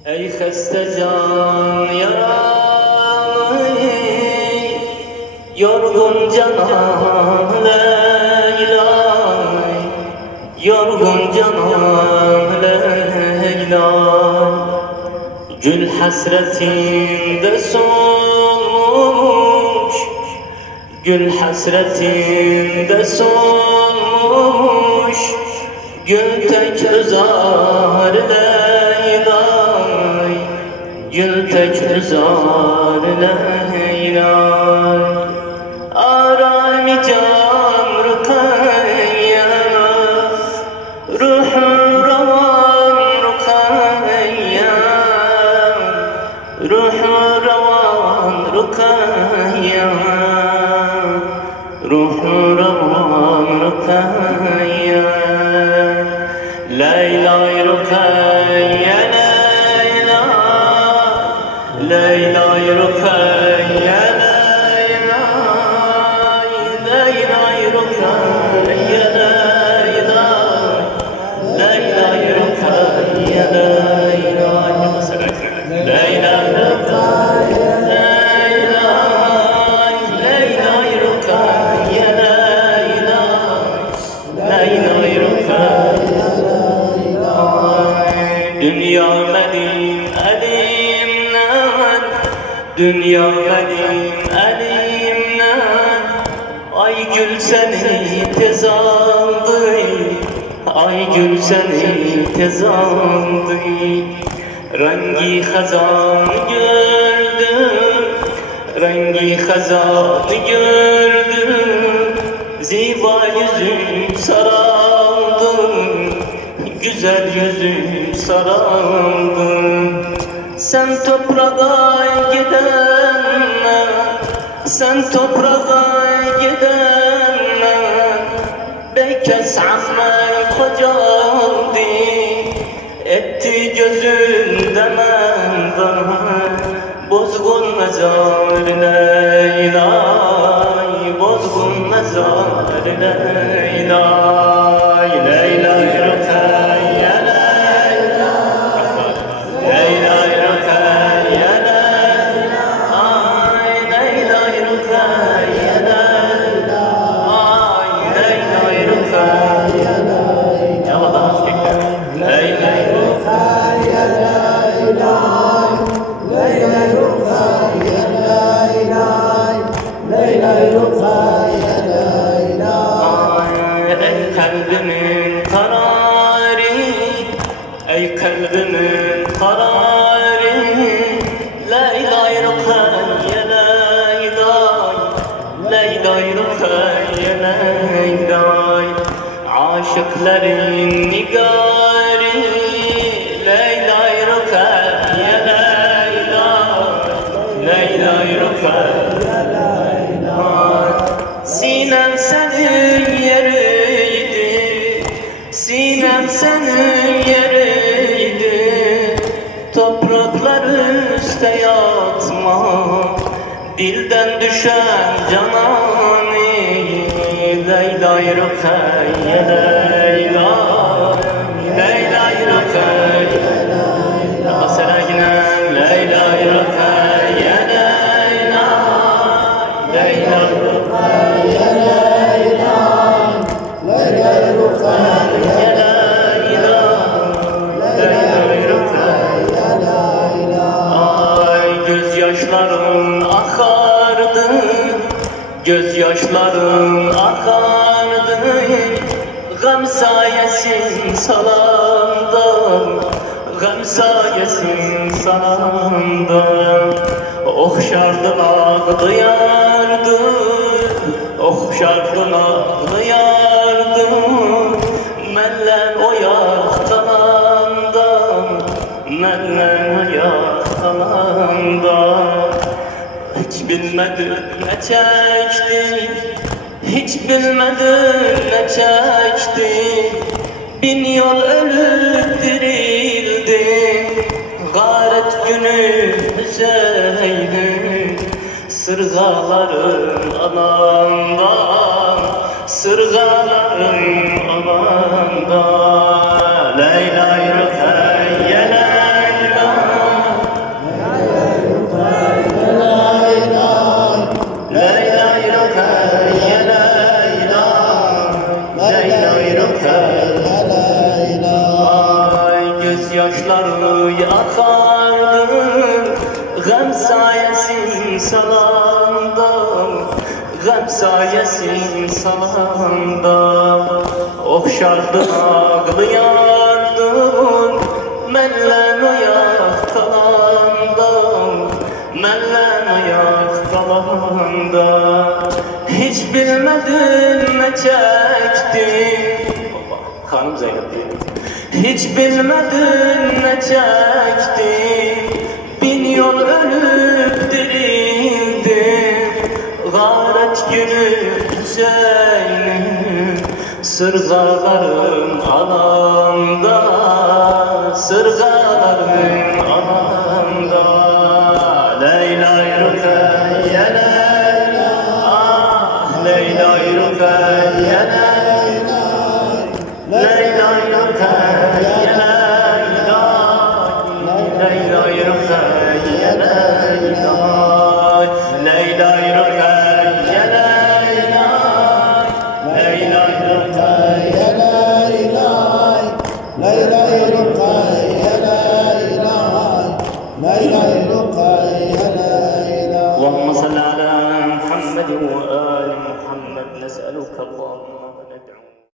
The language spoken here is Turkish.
Ey xəstə can yaralı, yorgun canan Leyla'y, yorgun canan Leyla'y. Gül hasretinde solmuş, gül hasretinde solmuş, gül tek özar Leyla'y, gül tek özar Leyla'y. Arami can Rukayya, ruhu ravan Rukayya, ruhu ravan Rukayya, ruhu ravan Rukayya. Leyla'y Rukayya, Leyla, Leyla'y Rukayya, Leyla, Leyla'y Rukayya, Leyla, Leyla'y Rukayya, Leyla. Leyla, Rukayya, Leyla, Leyla'y Rukayya, Leyla, Leyla'y Rukayya. Dünya benim elimden, dünya benim elimden. Ay gül seni tez aldı, ay gül seni tez aldı. Rengi hazan gördüm, rengi hazan gördüm. Ziba yüzün saraldı, güzel yüzün saraldı. Sen toprağa gidenle, sen toprağa gidenle, bekes ammel kocaldı, etti gözünde mendar. Bozgun mezar Leyla'y, bozgun mezar Leyla'y. Leyla'y Rukayya, Leyla, Leyla'y Rukayya, Leyla, ay Leyla'y Rukayya, Leyla, ay Leyla'y Rukayya, Leyla. Yavadan çekler. Leyla'y Rukayya, Leyla, Leyla'y Rukayya, Leyla, Leyla'y Rukayya, Leyla. Ey kalbimin kararı, ey kalbimin kararı, Leyla'y Rukayya, Leyla, Leyla'y Rukayya, Leyla. Aşıkların nigarı, Leyla'y Rukayya, Leyla, Leyla'y Rukayya, Leyla. Sinem senin yeriydi, sinem senin yeriydi. Topraklar üstte yatma, dilden düşen canani. Leyla'y Rukayya, Leyla, Leyla'y Rukayya, Leyla. Selayinen Leyla'y Rukayya, Leyla, Leyla'y Rukayya, Leyla, Leyla'y Rukayya, Leyla, Leyla'y Rukayya, Leyla. Ay gözyaşlarım akardı, gözyaşlarım akardı. Gam sayesin salamdan, gam sayesin salamdan. Okşardın ağlayardı, okşardın ağlayardı. Mellen o yaktanandan, mellen o yaktanandan. Hiç bilmedim ne çektim, hiç bilmedim ne çektim. Bin yıl ölüp dirildim, gayret günü Hüseyin. Sırgalarım anamdan, sırgalarım anamdan. Leyla'y Rukayya, Leyla, yaşları yakardı, gam sayesin salanda, gam sayesin salanda. Okşardı ağlayardın, mellen ayak kalanda, mellen ayak kalanda. Hiç bilmedin ne çektin, kanım Zeynep diye. Hiç bilmedin ne çektin, bin yol ölüp dirildin. Gâret günü Hüseyin'im, sırgaların alanda, sırgaların alanda. Leyla-i Rukayye Leyla, ah Leyla-i Rukayye Leyla, Leyla-i Rukayye Leyla, Leyla-i Rukayye Leyla, Leyla-i Rukayye Leyla, Leyla-i Rukayye Leyla, Leyla-i Rukayye Leyla, Leyla-i Rukayye Leyla. اللهم صل على محمد وآل محمد. نسألك اللهم